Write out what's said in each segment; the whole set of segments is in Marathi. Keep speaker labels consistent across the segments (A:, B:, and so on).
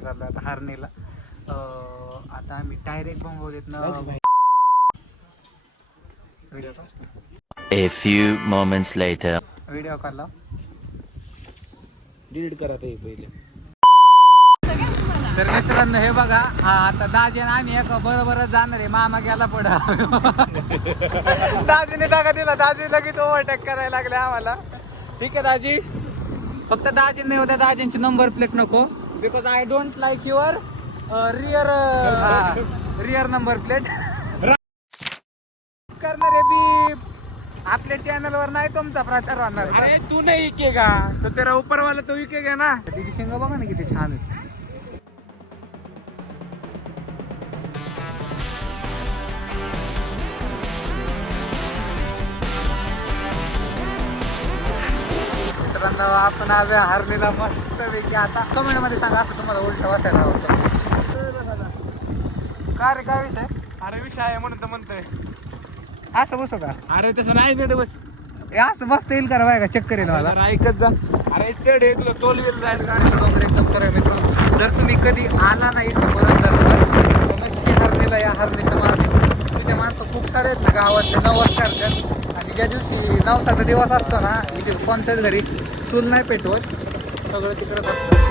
A: फिरायला चाललो आता हरणीला. आता आम्ही डायरेक्ट बंगवलीत ना video
B: A few moments later.
A: Video काढला.
C: डिलीट करा ते पहिले.
A: तर मित्रांनो हे बघा हा आता दाजी आणि आम्ही एका बरोबरच जाणार आहे. मामा गेला पुढं. दाजीने दागा दिला. दाजी लगेच ओव्हरटेक करायला लागले आम्हाला. ठीक आहे दाजी. फक्त दाजी नाही होत्या दाजींची नंबर प्लेट नको. Because I don't like your rear rear number plate करणार आहे बी आपल्या चॅनल वर नाही तुमचा प्रचार होणार.
C: अरे तू नाही इकेगा तो तेरा ऊपर वाला तो इकेगा ना.
A: तिची शिंग बघा ना किती छान आहे. मित्रांनो आपण आज हरलेला मस्त पैकी आता कमेंटमध्ये सांगा असं तुम्हाला उलट वाचायला आवडतं. काय रे काय विषय?
C: अरे विषय आहे म्हणून तर म्हणतोय.
A: असं बसू का?
C: अरे तसं नाही नाही बस.
A: असं बसता येईल का बाय का चक्कर येईल मला.
C: ऐकत जा. अरे चढ एक टोल वेल जायला गाडी
A: वगैरे एकदम सरळ मित्र जर तुम्ही कधी आला नाही इथं परत तर नक्की हरणीला या हरणीच्या माणसं. तिथे माणसं खूप सारे आहेत ना गावातले नवस करतात. आणि ज्या दिवशी नवसाचा दिवस असतो ना इथे कोणत्याच घरी चूल नाही पेटवत. सगळं तिकडं असतं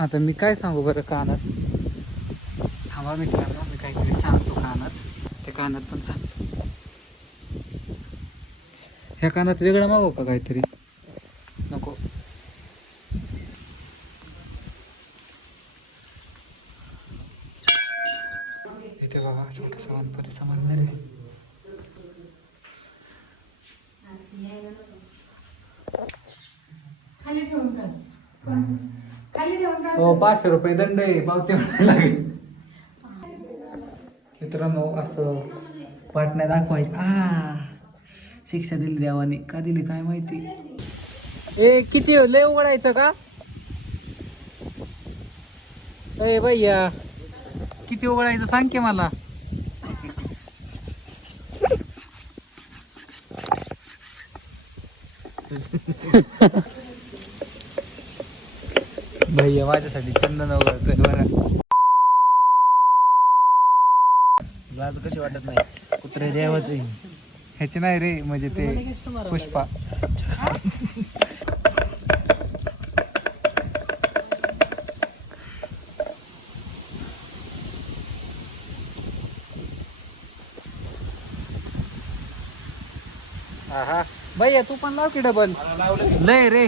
A: आता मी काय सांगू बरं कानात? थांबा मित्रांनो मी काहीतरी सांगतो कानात. त्या कानात पण सांगतो. ह्या कानात वेगळं मागव का काहीतरी? नको. इथे बघा छोटंसं गणपतीचं मंदिर आहे.
D: खाली ठेवून खाली ठेवून काढ
A: हो पाचशे रुपये दंड आहे पावती भरायला लागेल. मित्रांनो असं पाटण्या दाखवाय आ शिक्षा दिली देवाने. का दिली काय माहिती? ए किती लय उघडायचं का? ए भैया किती उघडायचं सांग की मला. भैया माझ्यासाठी चंदन नव्हतं बरं
C: लाज कशी वाटत नाही? कुत्रे देवाच.
A: ह्याचे नाही रे म्हणजे ते पुष्पा. आहा. भैया तू पण लाव की डबल लय रे.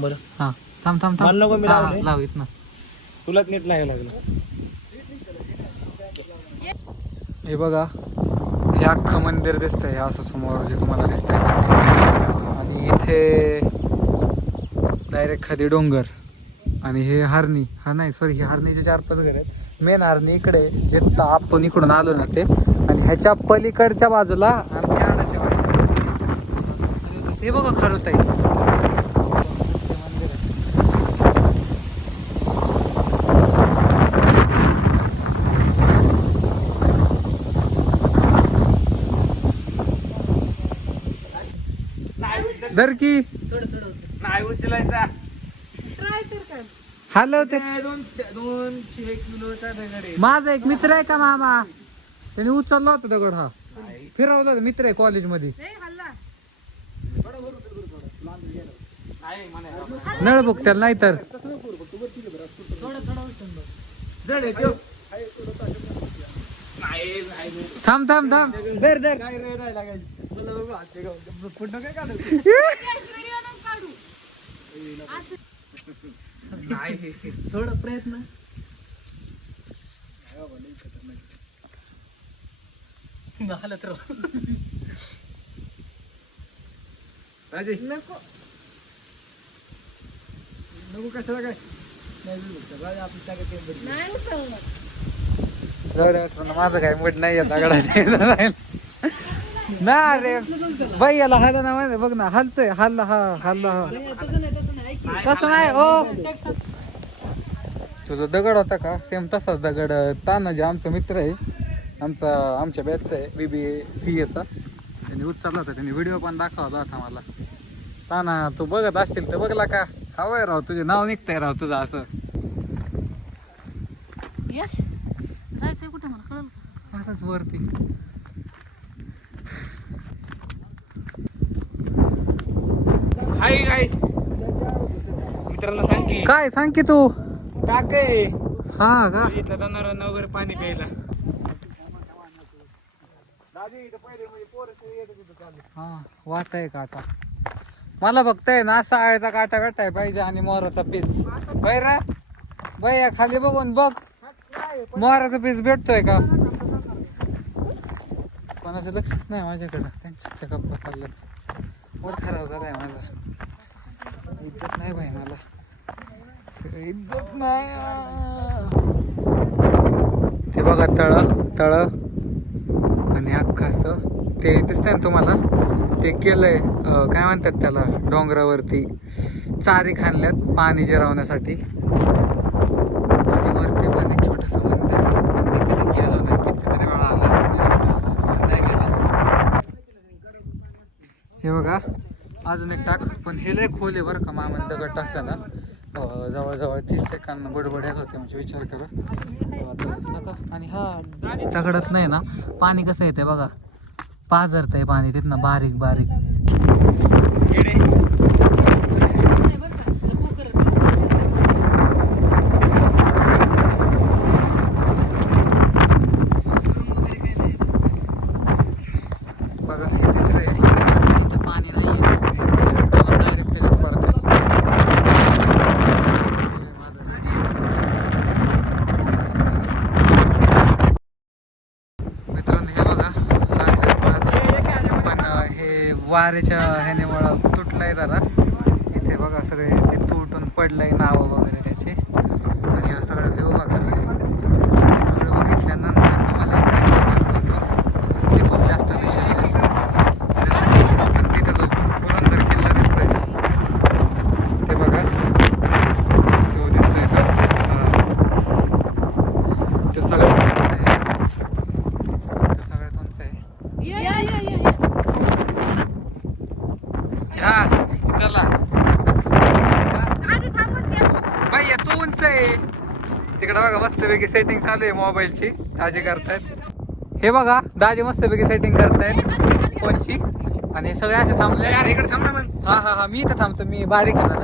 C: बरं
A: हा. थांब थांब
C: मला नको,
A: थांब
C: मी
A: हा,
C: लावलंय.
A: लाव इथनं.
C: तुलाच नीट नाही लागलं.
A: हे बघा हे अख्खं मंदिर दिसतंय. हे असं समोर जे तुम्हाला दिसतंय. आणि इथे डायरेक्ट खाली डोंगर आणि हे हरणी. हा नाही सॉरी हे हरणीचे चार पाच घर आहेत. मेन हरणी इकडे आहे, जे त- आपण इकडून आलो ना ते. आणि ह्याच्या पलीकडच्या बाजूला आमच्या बाजूला. हे बघा खरं ताई. दर की.
C: नाही उचलायचा
D: ट्राय तर कर
A: हलवते.
C: दोन दोनशे एक किलोचा दगड आहे
A: माझा एक मित्र आहे का मामा? त्याने उचलला होता दगड हा. फिरवला होता मित्र आहे कॉलेजमध्ये
D: ए हल्ला
C: नाही
A: नळ त्याला नाही तर.
C: जड आहे त्यो. नाही नाही नाही.
A: थांब थांब थांब. दर दर
C: काय रे नाही लागायचं काय नाही
A: थोडा प्रयत्न
C: झालं तर
A: राजे नको नको कशाला काय
D: नाही
A: माझं काय मूड नाही येत दगडाचे. ना रे. बाई याला हल्ला ना माहिती. बघ ना हलतोय. हल्ला हा हल्ला हा नाही ओ. तुझा दगड होता का? सेम तसाच दगड. तानाजी आमचा मित्र आहे आमचा आमच्या बॅचचा आहे बी बी सी एचा त्यांनी उचलला होता. त्यांनी व्हिडिओ पण दाखवला होता मला. ताना तू बघत असतील तर बघला का? हवंय राव तुझे नाव निघतंय राव तुझं असं.
D: यश जायचंय कुठे? मला कळलं?
A: असंच वरती.
C: हाय गाय मित्रांना सांग की.
A: काय सांग की तू.
C: टाक आहे.
A: हा का?
C: इथल्या जनावरांना वगैरे पाणी प्यायला.
A: हा वाट आहे काटा मला फक्त आहे ना साळ्याचा काटा भेटाय पाहिजे आणि मोराचा पीस बैरा बैया खाली बघून बघ. मोराचा पीस भेटतोय का? कोणाचं लक्षच नाही माझ्याकडं. त्यांच्या त्या गप्पा चालल्यात. मूड खराब झालाय माझा. इज्जत नाही भाई मला. इज्जत नाही. ते बघा तळ तळ आणि अख्खास असं ते दिसतंय ना तुम्हाला? ते केलंय काय म्हणतात त्याला डोंगरावरती. चारी खाणल्यात पाणी जिरवण्यासाठी. आणि वरती पण एक छोटंसं मंदिर. मी कधी गेलो नाही कितीतरी वेळा आला. नाही गेला हे बघा. अजून एक टाक पण हे लय खोल आहे बरं का मामाने दगड टाकला ना. जवळजवळ तीस सेकंद बडबड्यात होते म्हणजे विचार करा. आणि हा दगडात नाही ना. पाणी कसं येते बघा. पाझरतंय पाणी तिथनं बारीक बारीक बघा हे तिसरं आहे आणि इथं पाणी नाही डायरेक्ट त्याच्यात पडतंय मित्रांनो हे बघा हा आहे पाणी. पण अं, हे वाऱ्याच्या ह्याने मला तुटलाय जरा. इथे बघा सगळे ते तुटून पडलंय नावं वगैरे त्याचे. आणि हा सगळा व्ह्यू बघा आणि सगळं बघितल्यानंतर तुम्हाला एक काही दाखवतो ते खूप जास्त विशेष आहे ते जसं की पण तिथे जो पुरंदर किल्ला दिसतोय ते बघा तो दिसतोय तो हा. तो सगळ्यात उंच आहे तो सगळ्यात उंच आहे
D: या या या या
A: हा चला
D: आधी थांबून घ्या
A: बाई तू उंच आहे तिकडे बघा मस्तपैकी सेटिंग चालू आहे मोबाईलची ताजी करतायत. हे बघा दाजी मस्तपैकी सेटिंग करतायत. फोनची. आणि सगळे असे थांबले.
C: यार इकडे थांब ना मग.
A: हा हा हा. मी इथं थांबतो. मी बारीक आहे ना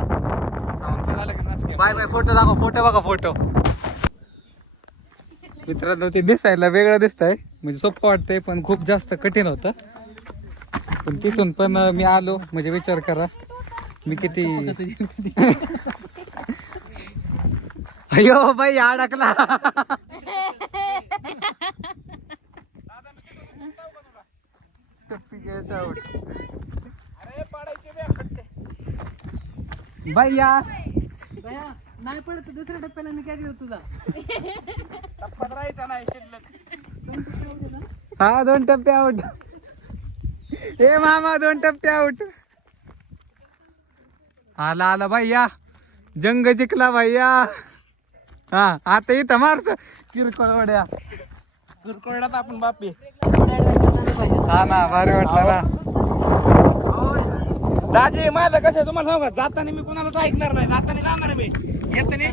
A: बाय बाय. फोटो दाखव. फोटो बघा फोटो. मित्रांनो ते दिसायला वेगळं दिसतंय. म्हणजे सोपं वाटतंय पण खूप जास्त कठीण होतं. पण तिथून पण मी आलो. म्हणजे विचार करा. मी किती अयो बाई अडकला टप्पी घ्यायचा out. बाई या
E: नाही पडत दुसऱ्या टप्प्याला मी काय तुझा
C: राहायचा नाही शिल्लक
A: हा दोन टप्पे आउट ए मामा दोन टप्पे आउट आला आला भाई या. जंग जिंकला भाई या. हा आता इथं मारच. किरकोळ वड्या.
C: कुरकोरडात आपण बापी.
A: हा ना भारी वाटला ना.
C: दाजी माझं कसं आहे तुम्हाला सांगा जाताना मी कोणालाच ऐकणार नाही. जाताना जाणार मी. येताना.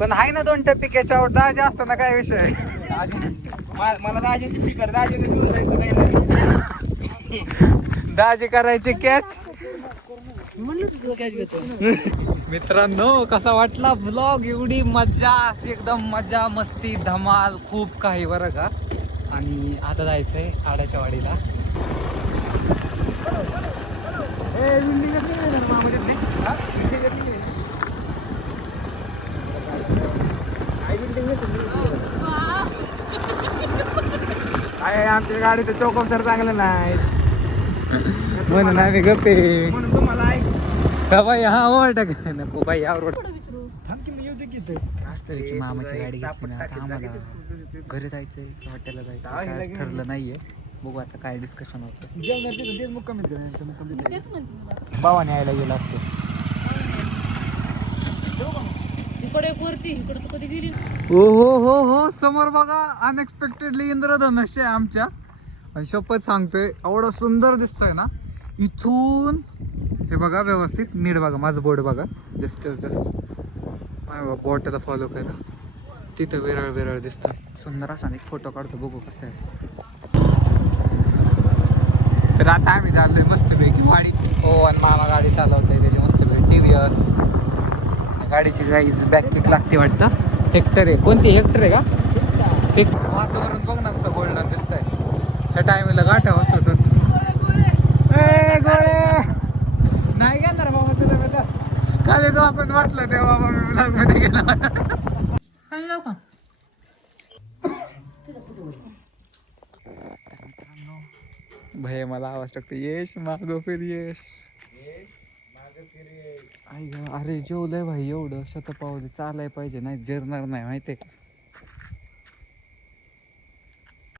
A: पण हाय ना दोन टप्पे त्याच्यावर दहा असताना काय विषय?
C: मा- मला दाजीची फिकर. दाजीने घेऊन जायचं काही नाही.
A: दाजी करायची कॅच
E: म्हणलं तुझं कॅच घेतो
A: मित्रांनो कसा वाटला ब्लॉग एवढी मजा अशी एकदम मजा मस्ती धमाल खूप काही बरं का? आणि आता जायचंय आड्याच्या वाडीला.
C: आहे आमच्या गाडी तर चौकप तर चांगलं नाही.
A: म्हणून आम्ही गप्पे.
C: म्हणून तुम्हाला
A: का बाई हा ओव्हरटेक नको बाई
C: थांब की मी येऊ दे की इथं.
A: असतं की मामाची गाडी घेतली ना आता आम्हाला घरी जायचंय की हॉटेलला जायचं काय ठरलं नाहीये. बघू आता काय डिस्कशन होतं
C: जेवणात तिथं तेच मुक्कामीत करायचं, मुक्कामीत
D: मी तेच म्हणते तुला.
A: भावाने यायला गेला असतो.
D: इकडे एक वरती इकडे तू कधी गेली
A: हो हो हो हो समोर बघा अनएक्सपेक्टेडली इंद्रधनुष्य आहे आमच्या. आणि शपथ सांगतोय एवढं सुंदर दिसतोय ना इथून हे बघा व्यवस्थित नीट बघा माझं बोर्ड बघा. जस्ट जस्ट बोटाला फॉलो करा. तिथं विरळ विरळ दिसतोय सुंदर असा एक फोटो काढतो बघू कसं आहे. तर आता आम्ही चाललोय मस्तपैकी गाडी हो आणि मामा गाडी चालवतोय त्याची मस्तपैकी टी व्ही एस गाडीची गाईज बॅक किक लागते वाटतं. हेक्टर आहे. कोणती? हेक्टर आहे का? हेक वातावरण बघ ना कसं गोल्डन दिसतंय. ह्या टायमिंगला गाठा असतो तर गोळे नाही घेणार बाबा तुला बेटा खाली आपण वाचलं तेव्हा बाबा मी ब्लॉगमध्ये गेला
D: का?
A: भय मला आवाज टाकतो. यश मागो फिर यश. आई अरे जेवलंय भाई एवढं. शतपावली चालाय पाहिजे नाही जिरणार नाही माहितीये का?